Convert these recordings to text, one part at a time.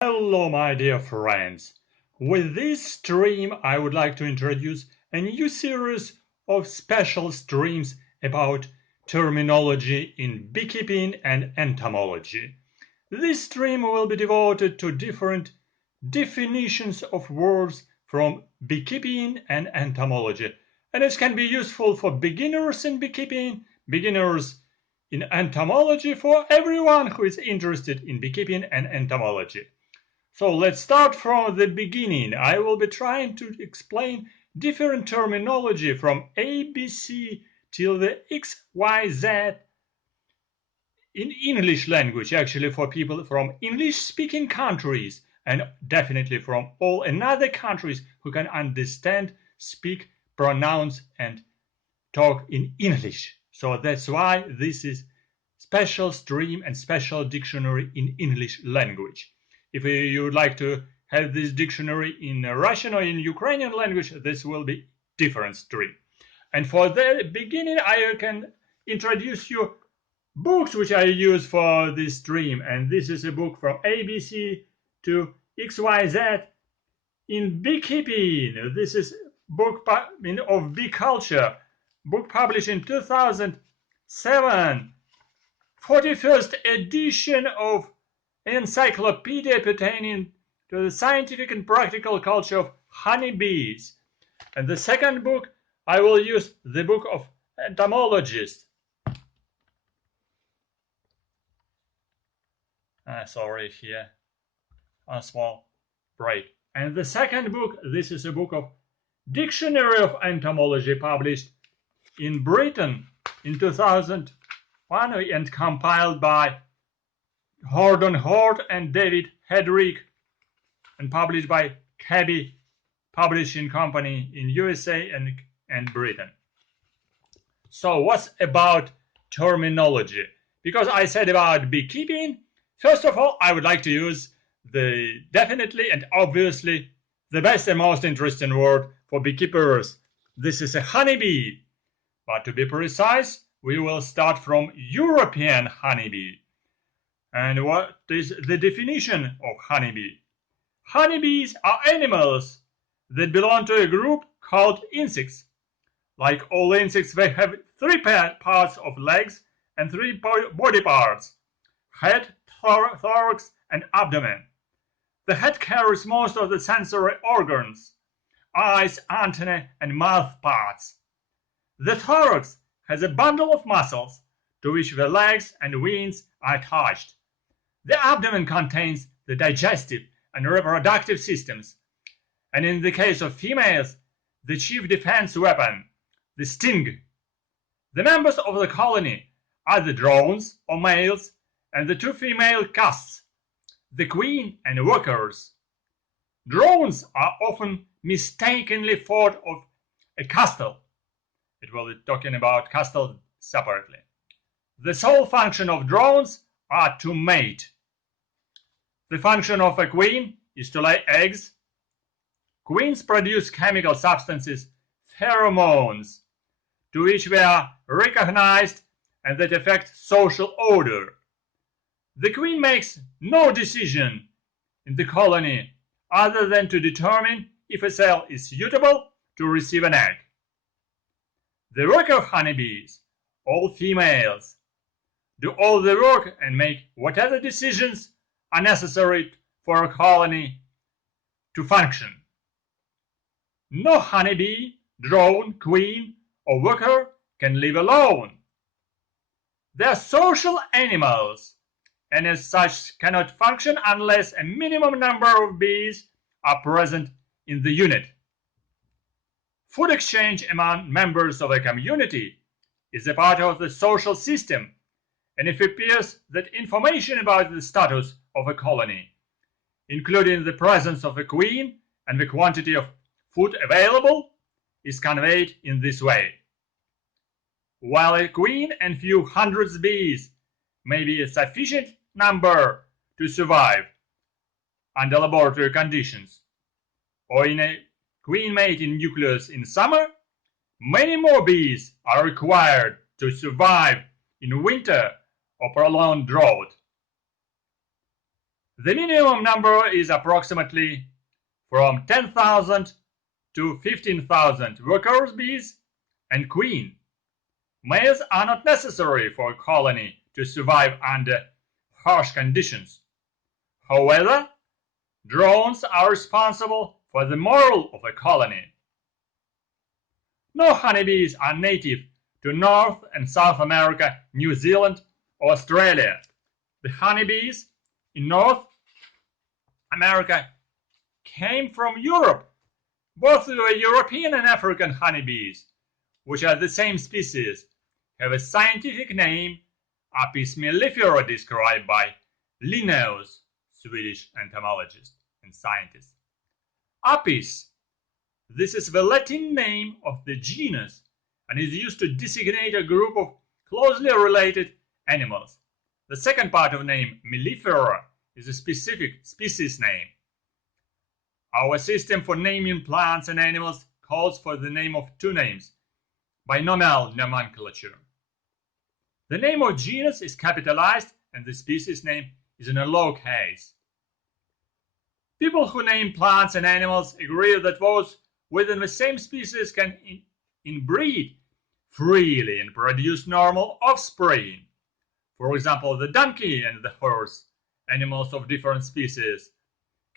Hello, my dear friends. With this stream, I would like to introduce a new series of special streams about terminology in beekeeping and entomology. This stream will be devoted to different definitions of words from beekeeping and entomology, and it can be useful for beginners in beekeeping, beginners in entomology, for everyone who is interested in beekeeping and entomology. So let's start from the beginning. I will be trying to explain different terminology from ABC till the XYZ in English language, actually for people from English-speaking countries and definitely from all another countries who can understand, speak, pronounce and talk in English. So that's why this is special stream and special dictionary in English language. If you would like to have this dictionary in Russian or in Ukrainian language, this will be different stream. And for the beginning, I can introduce you books which I use for this stream. And this is a book from ABC to XYZ in beekeeping. This is book of bee culture, book published in 2007, 41st edition of encyclopedia pertaining to the scientific and practical culture of honeybees. And the second book, I will use the book of Entomologist. Sorry, here a small break. And the second book, this is a book of Dictionary of Entomology, published in Britain in 2001 and compiled by Gordon Hort and David Hedrick and published by Kyiv Publishing Company in USA and Britain. So what's about terminology? Because I said about beekeeping, first of all, I would like to use the definitely and obviously the best and most interesting word for beekeepers. This is a honeybee. But to be precise, we will start from European honeybee. And what is the definition of honeybee? Honeybees are animals that belong to a group called insects. Like all insects, they have three parts of legs and three body parts: head, thorax, and abdomen. The head carries most of the sensory organs: eyes, antennae, and mouth parts. The thorax has a bundle of muscles to which the legs and wings are attached. The abdomen contains the digestive and reproductive systems, and in the case of females, the chief defense weapon, the sting. The members of the colony are the drones or males and the two female castes, the queen and workers. Drones are often mistakenly thought of a castle. It will be talking about castle separately. The sole function of drones are to mate. The function of a queen is to lay eggs. Queens produce chemical substances, pheromones, to which they are recognized and that affect social order. The queen makes no decision in the colony other than to determine if a cell is suitable to receive an egg. The worker honeybees, all females, do all the work and make whatever decisions are necessary for a colony to function. No honeybee, drone, queen, or worker can live alone. They are social animals and as such cannot function unless a minimum number of bees are present in the unit. Food exchange among members of a community is a part of the social system, and it appears that information about the status of a colony, including the presence of a queen and the quantity of food available, is conveyed in this way. While a queen and few hundreds of bees may be a sufficient number to survive under laboratory conditions, or in a queen-mating nucleus in summer, many more bees are required to survive in winter or prolonged drought. The minimum number is approximately from 10,000 to 15,000 workers bees and queen. Males are not necessary for a colony to survive under harsh conditions. However, drones are responsible for the morale of a colony. No honeybees are native to North and South America, New Zealand, or Australia. The honeybees in North America came from Europe. Both the European and African honeybees, which are the same species, have a scientific name, Apis mellifera, described by Linnaeus, Swedish entomologist and scientist. Apis, this is the Latin name of the genus and is used to designate a group of closely related animals. The second part of the name, mellifera, is a specific species name. Our system for naming plants and animals calls for the name of two names, binomial nomenclature. The name of genus is capitalized and the species name is in a lowercase. People who name plants and animals agree that those within the same species can inbreed freely and produce normal offspring. For example, the donkey and the horse, animals of different species,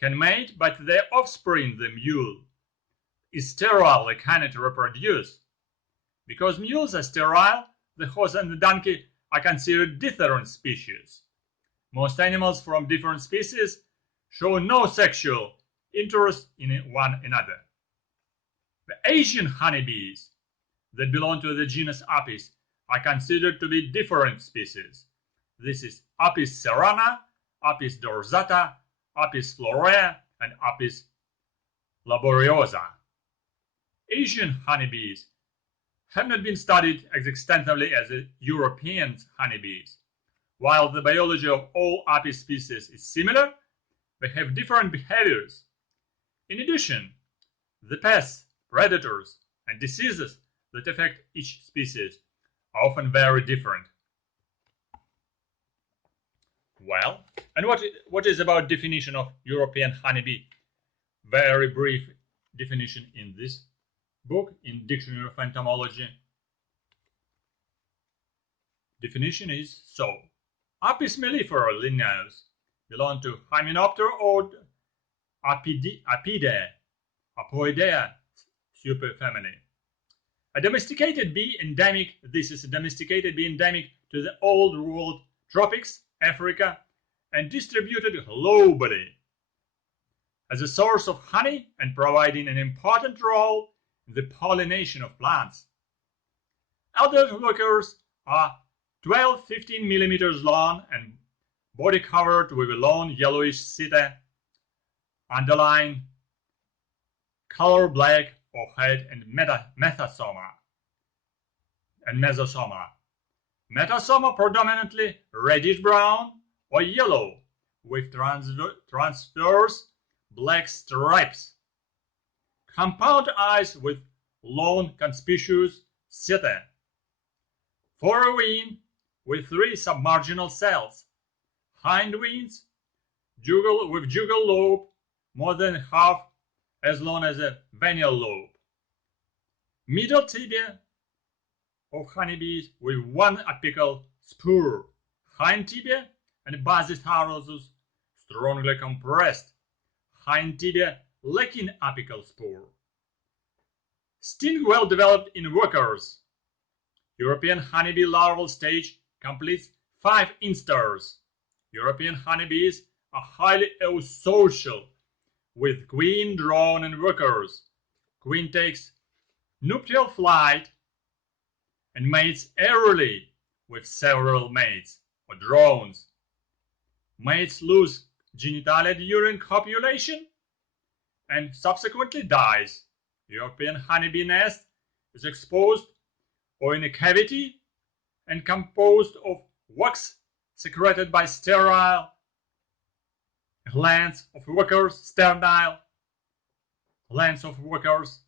can mate, but their offspring, the mule, is sterile and cannot reproduce. Because mules are sterile, the horse and the donkey are considered different species. Most animals from different species show no sexual interest in one another. The Asian honeybees that belong to the genus Apis are considered to be different species. This is Apis cerana, Apis dorsata, Apis florea, and Apis laboriosa. Asian honeybees have not been studied as extensively as the European honeybees. While the biology of all Apis species is similar, they have different behaviors. In addition, the pests, predators, and diseases that affect each species are often very different. Well, and what is about definition of European honeybee? Very brief definition in this book, in Dictionary of Entomology. Definition is so. Apis mellifera Linnaeus belong to Hymenoptera or Apidae, Apoidea superfamily. A domesticated bee endemic, this is a domesticated bee endemic to the Old World tropics, Africa, and distributed globally as a source of honey and providing an important role in the pollination of plants. Adult workers are 12–15 millimeters long and body covered with a long yellowish setae, underlying color black or head and mesosoma. Metasoma predominantly reddish brown or yellow with transverse black stripes. Compound eyes with long conspicuous setae. Forewing with 3 submarginal cells. Hind wings with jugal lobe more than half as long as a venial lobe. Middle tibia of honeybees with 1 apical spur. Hind tibia and basis tarsus strongly compressed. Hind tibia lacking apical spur. Sting well developed in workers. European honeybee larval stage completes 5 instars. European honeybees are highly eusocial with queen, drone, and workers. Queen takes nuptial flight and mates aerially with several mates or drones. Mates lose genitalia during copulation and subsequently dies. European honeybee nest is exposed or in a cavity and composed of wax secreted by sterile glands of workers, sterile glands of workers.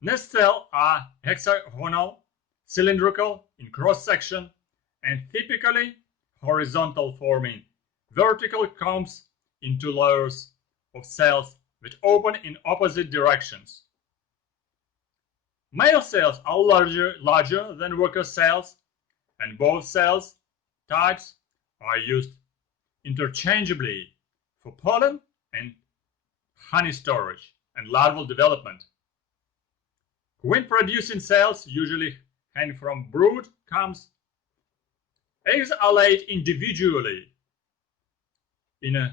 Nest cells are hexagonal, cylindrical in cross section, and typically horizontal, forming vertical combs into layers of cells which open in opposite directions. Male cells are larger than worker cells, and both cells types are used interchangeably for pollen and honey storage and larval development. Queen-producing cells usually hang from brood combs. Eggs are laid individually in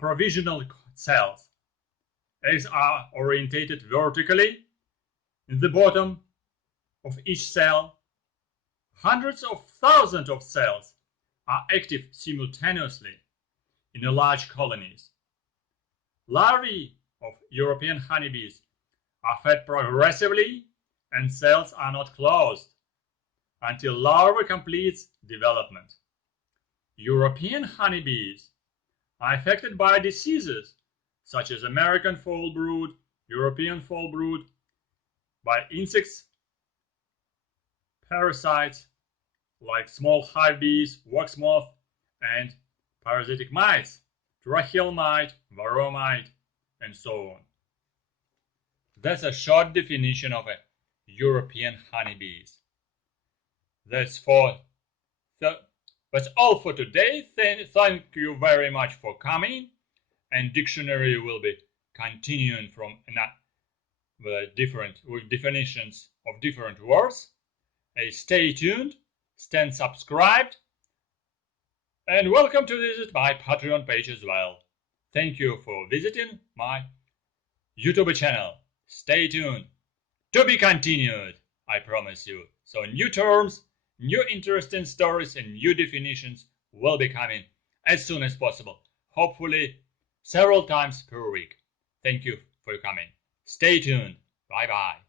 provisional cells. Eggs are orientated vertically in the bottom of each cell. Hundreds of thousands of cells are active simultaneously in large colonies. Larvae of European honeybees are fed progressively, and cells are not closed until larva completes development. European honeybees are affected by diseases such as American foul brood, European foul brood, by insects, parasites like small hive bees, wax moth, and parasitic mites, tracheal mite, varroa mite, and so on. That's a short definition of a European honeybees. That's all for today. Thank you very much for coming. And dictionary will be continuing from with definitions of different words. Stay tuned, stay subscribed, and welcome to visit my Patreon page as well. Thank you for visiting my YouTube channel. Stay tuned. To be continued, I promise you. So new terms, new interesting stories, and new definitions will be coming as soon as possible. Hopefully several times per week. Thank you for coming. Stay tuned. Bye bye.